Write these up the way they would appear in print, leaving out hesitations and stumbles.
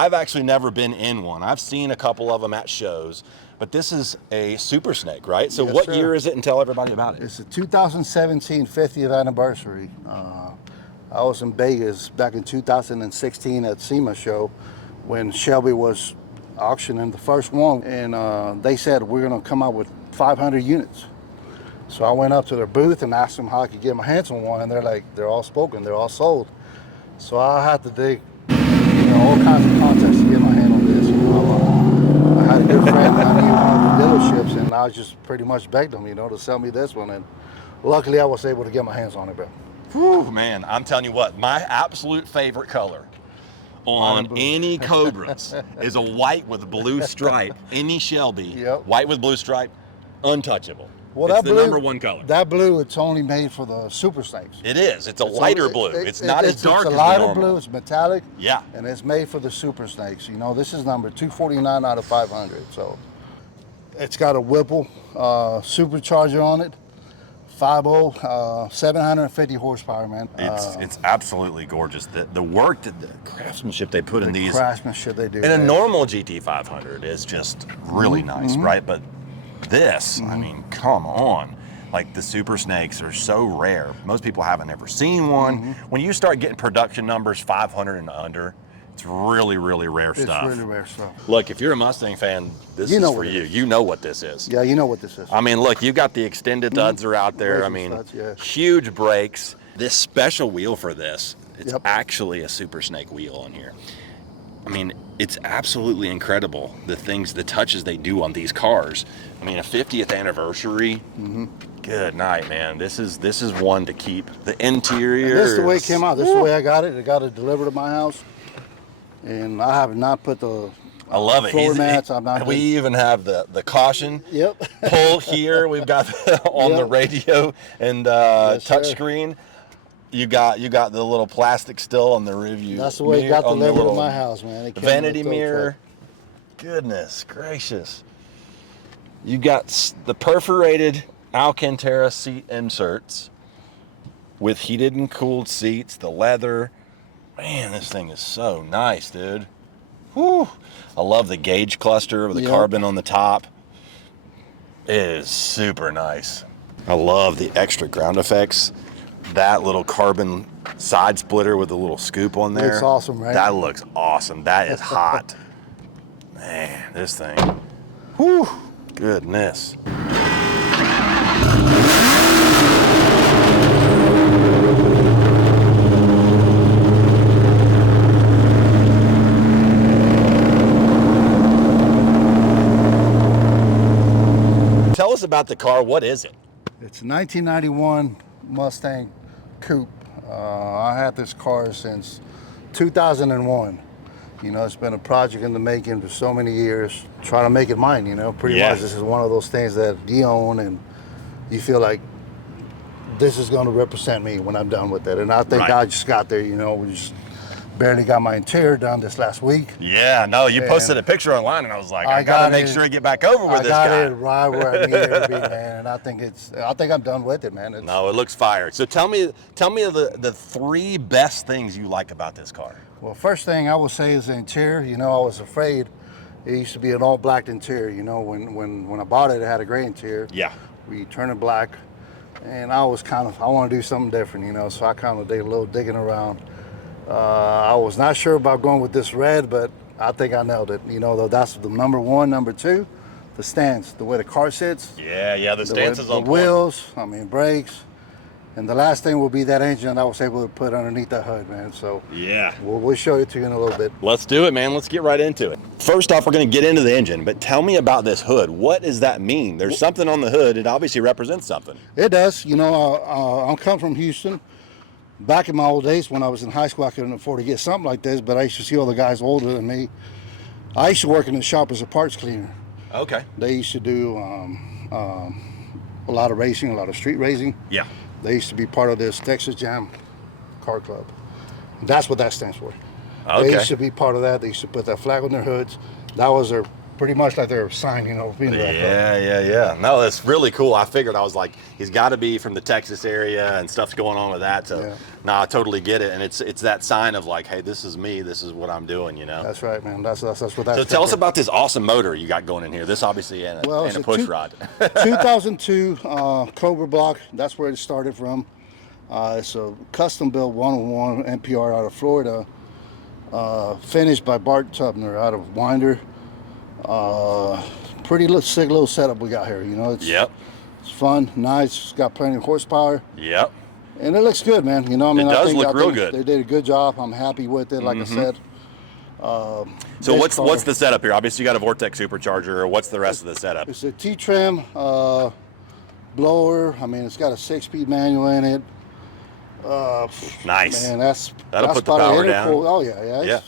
I've actually never been in one. I've seen a couple of them at shows, but this is a Super Snake, right? So yes, what sir. year is it, and tell everybody about it? It's the 2017 50th anniversary. I was in Vegas back in 2016 at SEMA show when Shelby was auctioning the first one, and they said we're gonna come out with 500 units. So I went up to their booth and asked them how I could get my hands on one, and they're like, they're all spoken, they're all sold. So I had to dig, all kinds of contacts to get my hand on this. I had a good friend that I knew one of the dealerships, and I just pretty much begged them, to sell me this one, and luckily I was able to get my hands on it, bro. Whew, man, I'm telling you what, my absolute favorite color on any Cobras is a white with a blue stripe. Any Shelby, white with blue stripe, untouchable. Well, it's the #1 color. That blue, it's only made for the Super Snakes. It is. It's a lighter blue. It's not as dark as the normal. It's a lighter normal blue. It's metallic. Yeah. And it's made for the Super Snakes. This is number 249 out of 500. So it's got a Whipple supercharger on it. 5.0, 750 horsepower, man. It's absolutely gorgeous. The work, the craftsmanship they put in these. Craftsmanship they do. And a normal GT500 is just really nice, right? But this, I mean, come on. Like, the Super Snakes are so rare. Most people haven't ever seen one. When you start getting production numbers 500 and under, it's really, really rare stuff. It's really rare stuff. Look, if you're a Mustang fan, this is for you. You know what this is. Yeah, you know what this is. I mean, look, you got the extended studs are out there. I mean, huge brakes. This special wheel for this, it's actually a Super Snake wheel on here. I mean, it's absolutely incredible, the touches they do on these cars. I mean, a 50th anniversary. Good night, man. This is one to keep. The interior. And this is the way it came out. This is the way I got it. I got it delivered to my house. And I have not put the I love it. floor mats. We even have the caution pull here. We've got on the radio and touchscreen. You got the little plastic still on the rear view. That's the way it got delivered to my house, man. It Vanity mirror. Goodness gracious. You got the perforated Alcantara seat inserts with heated and cooled seats, the leather. Man, this thing is so nice, dude. Whew. I love the gauge cluster with the carbon on the top. It is super nice. I love the extra ground effects. That little carbon side splitter with a little scoop on there. It's awesome, right? That looks awesome. That is hot. Man, this thing. Whew. Goodness. Tell us about the car. What is it? It's a 1991 Mustang coupe. I had this car since 2001. It's been a project in the making for so many years. Trying to make it mine, pretty much. This is one of those things that you own and you feel like this is going to represent me when I'm done with it. And I think I just got there, we just barely got my interior done this last week. Yeah, no, you posted a picture online and I was like, I gotta make sure I get back over with this guy. I got it right where I needed it to be, man. And I think I'm done with it, man. No, it looks fire. So tell me the 3 best things you like about this car. Well, first thing I would say is the interior. I was afraid it used to be an all black interior. When I bought it, it had a gray interior. Yeah. We turned it black, and I was I want to do something different, so I kind of did a little digging around. I was not sure about going with this red, but I think I nailed it. Though that's the #1. #2, the stance, the way the car sits. Yeah, the stance is on point. The wheels, brakes. And the last thing will be that engine I was able to put underneath that hood, man. So yeah, we'll show it to you in a little bit. Let's do it, man. Let's get right into it. First off, we're going to get into the engine, but tell me about this hood. What does that mean? There's something on the hood. It obviously represents something. It does. I'm come from Houston. Back in my old days when I was in high school, I couldn't afford to get something like this, but I used to see all the guys older than me. I used to work in the shop as a parts cleaner. Okay. They used to do a lot of racing, a lot of street racing. Yeah. They used to be part of this Texas Jam car club. That's what that stands for. Okay. They used to be part of that. They used to put that flag on their hoods. That was their pretty much like they're signed, you know. Being Yeah. No, that's really cool. I figured, I was like, he's got to be from the Texas area and stuff's going on with that. So, no, I totally get it. And it's that sign of like, hey, this is me. This is what I'm doing, you know. That's right, man. That's what that's. So tell us about this awesome motor you got going in here. This obviously and a push rod. 2002 Cobra block. That's where it started from. It's a custom built 101 NPR out of Florida. Finished by Bart Tubner out of Winder. Pretty sick little setup we got here, you know. It's fun, nice, it's got plenty of horsepower. Yep. And it looks good, man. You know, I mean, it does look real good. They did a good job. I'm happy with it, like I said. So what's the setup here? Obviously, you got a Vortex supercharger. What's the rest of the setup? It's a T-trim blower. I mean, it's got a 6-speed manual in it. Nice. Man, that'll put the power down. Oh yeah.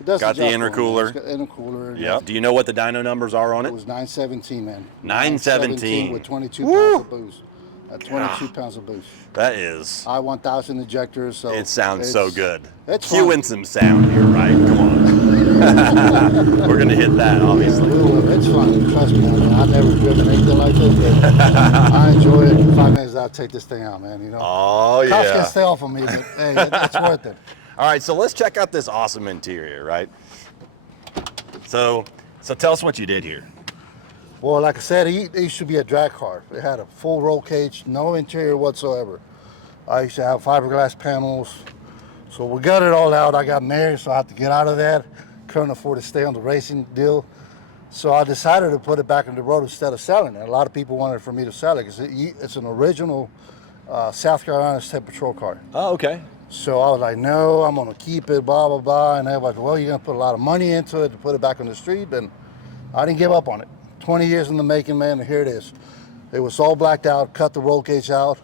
It does got the intercooler. It's got intercooler. Yeah. Do you know what the dyno numbers are on it? It was 917, man. 917 with 22 pounds of boost. 22 pounds of boost. That is. I-1000 injectors. So it sounds so good. It's Cue in some sound here, right? Come on. We're gonna hit that, obviously. It's fun. Trust me, man. I've never driven anything like this, but I enjoy it. In 5 minutes, I'll take this thing out, man. You know. Oh yeah. Cops can stay off of me, but hey, it's worth it. All right, so let's check out this awesome interior, right? So tell us what you did here. Well, like I said, it used to be a drag car. It had a full roll cage, no interior whatsoever. I used to have fiberglass panels. So we got it all out. I got married, so I had to get out of that. Couldn't afford to stay on the racing deal. So I decided to put it back on the road instead of selling it. A lot of people wanted for me to sell it because it's an original South Carolina State Patrol car. Oh, okay. So I was like, no, I'm gonna keep it, blah, blah, blah. And everybody's like, well, you're gonna put a lot of money into it to put it back on the street. And I didn't give up on it. 20 years in the making, man, and here it is. It was all blacked out, cut the roll cage out.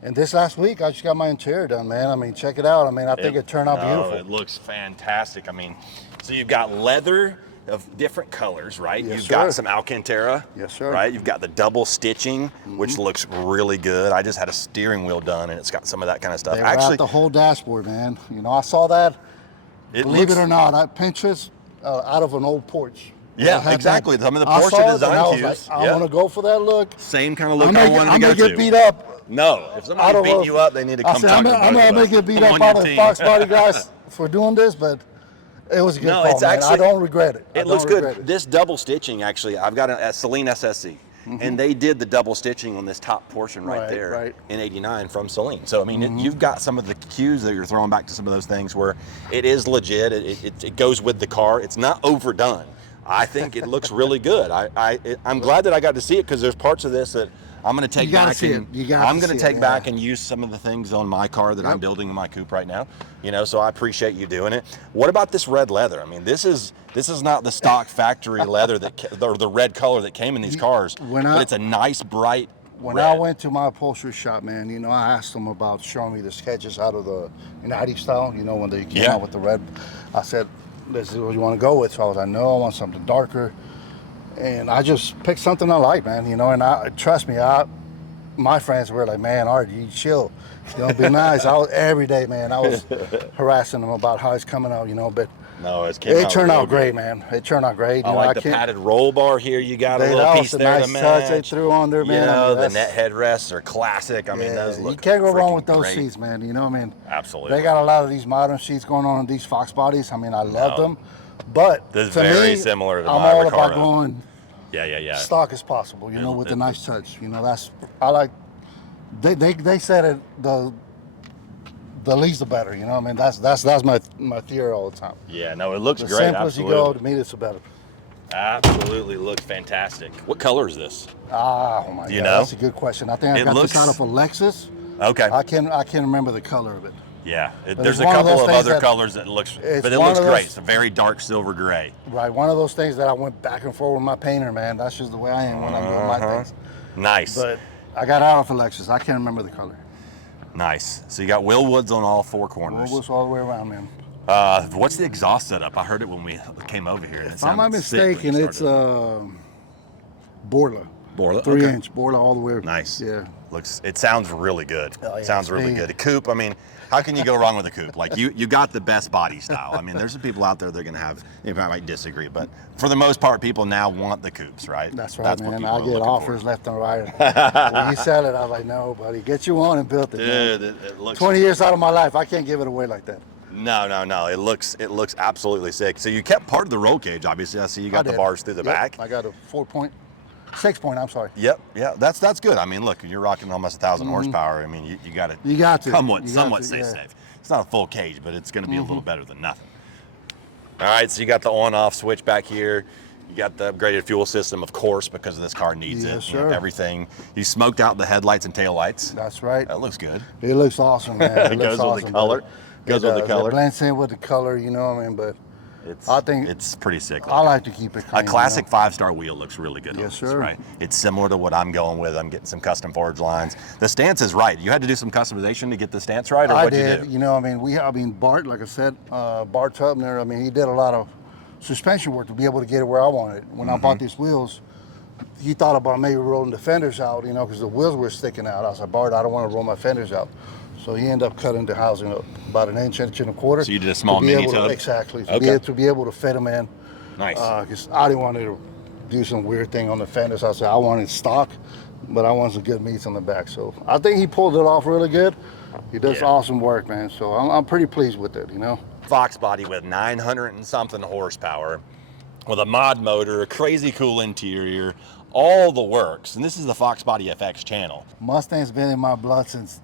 And this last week, I just got my interior done, man. I mean, check it out. I mean, I think it turned out beautiful. It looks fantastic. I mean, so you've got leather of different colors, right? Yes, You've got some Alcantara. Yes, sir. Right? You've got the double stitching, which looks really good. I just had a steering wheel done, and it's got some of that kind of stuff. They actually, the whole dashboard, man. You know, I saw that. Believe it or not, I Pinterest out of an old porch. Yeah, exactly. Some of the Porsche design cues. I want to go for that look. Same kind of look I wanted to go to. I'm going to get beat up. No, if somebody's beating you up, they need to come talk to I'm going to get beat up by the Foxbody guys for doing this, but it was a good call, man. Actually, I don't regret it. It looks good. This double stitching, actually, I've got a Celine SSC, and they did the double stitching on this top portion right there in '89 from Celine. So, I mean, you've got some of the cues that you're throwing back to some of those things where it is legit. It goes with the car. It's not overdone. I think it looks really good. I'm glad that I got to see it because there's parts of this that I'm going to take back and use some of the things on my car that I'm building in my coupe right now. You know, so I appreciate you doing it. What about this red leather? I mean, this is not the stock factory leather or the red color that came in these cars, but it's a nice bright red. I went to my upholstery shop, man, you know, I asked them about showing me the sketches out of the United style, you know, when they came out with the red. I said, this is what you want to go with. So I was like, no, I want something darker. And I just picked something I like, man, you know, and trust me, my friends were like, man, Art, you chill. You know, be nice. Every day, man, I was harassing them about how it's coming out, you know, but no, it turned out great, man. It turned out great. I like the padded roll bar here. You got a little piece there to match. Touch they threw on there, man. You know, the net headrests are classic. I mean, those look. You can't go wrong with those seats, man. You know what I mean? Absolutely. They got a lot of these modern seats going on in these Foxbodies. I mean, I love them, but this is very similar to I'm my all Recaro. about going stock as possible. You know, with a nice touch. You know, I like. They said it the least the better, you know what I mean? That's my theory all the time. Yeah, no, it looks great. The simpler you go, to me, it's the better. Absolutely looks fantastic. What color is this? Oh my God, that's a good question. I think I got this out of a Lexus. Okay. I can't remember the color of it. Yeah, there's a couple of other colors that looks, but it looks great. It's a very dark silver gray. Right, one of those things that I went back and forth with my painter, man. That's just the way I am when I'm doing my things. Nice. But I got out of a Lexus. I can't remember the color. Nice. So you got Willwoods on all four corners. Willwoods all the way around, man. What's the exhaust setup? I heard it when we came over here. If I'm not mistaken, it's Borla. Borla? 3-inch Borla all the way. Nice. Yeah. It sounds really good. Oh, yeah, sounds really good. The coupe, I mean, How can you go wrong with a coupe? Like you got the best body style. I mean, there's some people out there that are gonna have, they might disagree, but for the most part, people now want the coupes, right? That's right, That's man. what I people are get looking offers for. left and right. When you sell it, I'm like, no, buddy, get you one and build it. Dude, Man. it looks 20 years out of my life, I can't give it away like that. No. It looks absolutely sick. So you kept part of the roll cage, obviously. I see you got the bars through the back. I got a 6 point, I'm sorry. Yep, yeah, that's good. I mean, look, you're rocking almost 1,000 horsepower. I mean, you got to somewhat stay safe. It's not a full cage, but it's going to be a little better than nothing. All right, so you got the on-off switch back here. You got the upgraded fuel system, of course, because this car needs it. Sir. You know, everything. You smoked out the headlights and taillights. That's right. That looks good. It looks awesome, man. It goes looks with the color. Goes with the color. It blends in with the color, you know what I mean? But I think it's pretty sick. I like to keep it clean. A classic 5-star wheel looks really good. Yes, on this, sir. right? It's similar to what I'm going with. I'm getting some custom forged lines. The stance is right. You had to do some customization to get the stance right, or I what did. you do? You know, I mean, Bart, like I said, Bart Tubner, I mean, he did a lot of suspension work to be able to get it where I wanted it. When I bought these wheels, he thought about maybe rolling the fenders out, you know, because the wheels were sticking out. I was like, Bart, I don't want to roll my fenders out. So he ended up cutting the housing up about an inch and a quarter. So you did a small mini tub? Exactly. Okay. To be able to fit them in. Nice. Because I didn't want to do some weird thing on the fenders. I said I wanted stock, but I want some good meats on the back. So I think he pulled it off really good. He does awesome work, man. So I'm pretty pleased with it, you know. Foxbody with 900 and something horsepower, with a mod motor, a crazy cool interior, all the works. And this is the Foxbody FX channel. Mustang's been in my blood since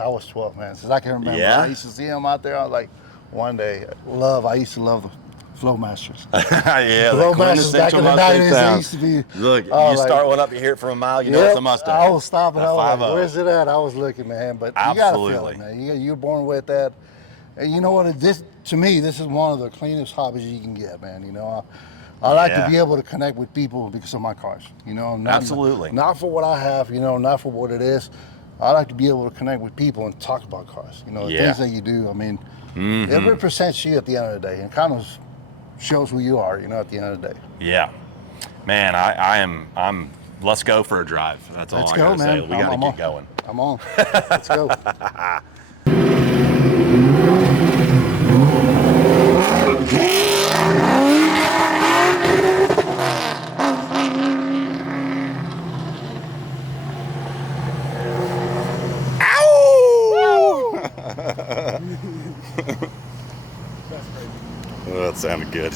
I was 12, man. Since I can remember. Yeah? I used to see him out there. I was like, one day, I used to love the Flowmasters. Yeah, the Flowmasters back in the 90s, they used to be. Look, you like, start one up, you hear it from a mile, you know it's a Mustang. I was stopping. I was like, 5.0. where's it at? I was looking, man. But you got to feel it, man. You're born with that. And you know what? To me, this is one of the cleanest hobbies you can get, man. You know, I like to be able to connect with people because of my cars. You know, Absolutely. Not for what I have, you know, not for what it is. I like to be able to connect with people and talk about cars. You know, the things that you do. I mean, it represents you at the end of the day, and kind of shows who you are. You know, at the end of the day. Yeah, man, I'm. Let's go for a drive. That's all I gotta say. We gotta get going. I'm on. Let's go. Oh, that sounded good.